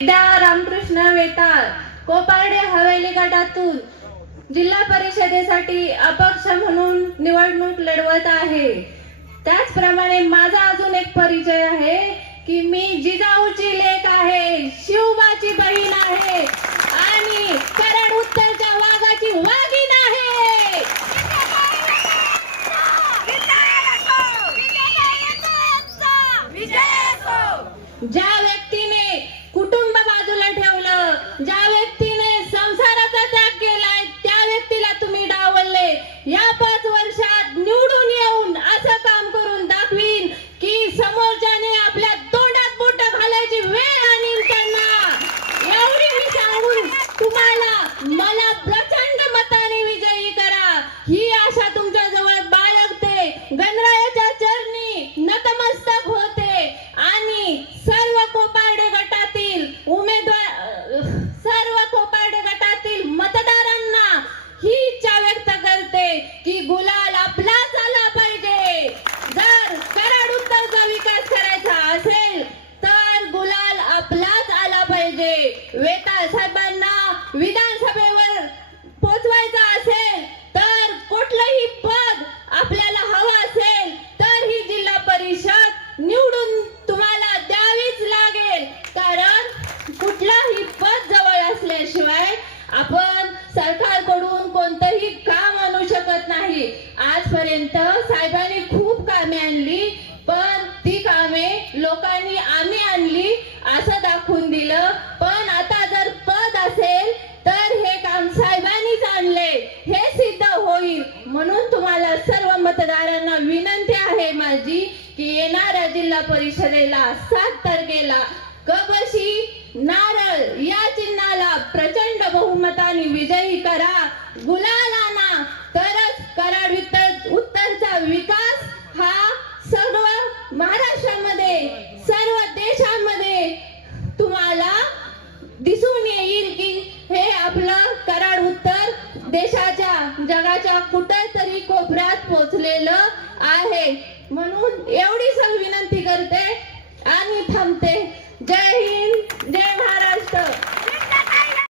रामकृष्ण वेताळ कोपारडे हवेली गटातून जिल्हा परिषदेसाठी अपक्ष म्हणून निवडणूक लढवत आहे। त्याचप्रमाणे माझा अजून एक परिचय आहे की मी जिजाऊची लेक आहे, शिवबाची बहीण आहे आणि कराड उत्तरच्या वाघाची वाघीण आहे। ज्या व्यक्तीने कुटुंब बाजूला ठेवलं, ज्या व्यक्तीने संसाराचा त्याग केलाय, त्या व्यक्तीला तुम्ही डावलले। या 5 वर्षात निवडून येऊन असं काम करून दाखवीन की समोरच्याने आपल्या तोंडात बोट घालायची वेळ आणीन त्यांना। एवढी मी सांगून तुम्हाला मला प्रचंड मताने विजयी करा ही आशा तुमच्या जवळ बाळगते, गणरायाच्या चरणी नतमस्तक होते आणि सर्व कोपारडे गटातील मतदारांना ही इच्छा व्यक्त करते की गुलाल आपलाच आला पाहिजे। जर कराड उत्तरचा विकास करायचा असेल तर गुलाल आपलाच आला पाहिजे। वेताळ साहेबांना विधानसभेवर पोहोचवायचा असेल तर कुठलंही पद आपल्याला हवं असेल तर ही जिल्हा परिषद निवडून तुम्हाला द्यावीच लागेल, कारण कुठलाही पद जवळ असल्याशिवाय आपण सरकारकडून कोणतंही काम आणू शकत नाही। आजपर्यंत साहेबांनी खूप कामे आणली, पण ती कामे लोकांनी आम्ही आणली असं दाखवून दिलं। पण आता जर पद असेल तर हे काम साहेबांनीच आणले हे सिद्ध होईल। म्हणून तुम्हाला सर्व मतदारांना विनंती आहे माझी की येणाऱ्या जिल्हा परिषदेला 7 तारखेला कबशी नारळ या चिन्हाला प्रचंड बहुमताने विजयी करा, गुलाल आणा, तरच कराड उत्तरचा विकास हा सर्व महाराष्ट्रामध्ये सर्व देशामध्ये तुम्हाला दिसून येईल की हे आपलं कराड उत्तर देशाच्या जगाच्या कुठेतरी कोपऱ्यात पोहोचलेलं आहे। म्हणून एवढी विनंती करते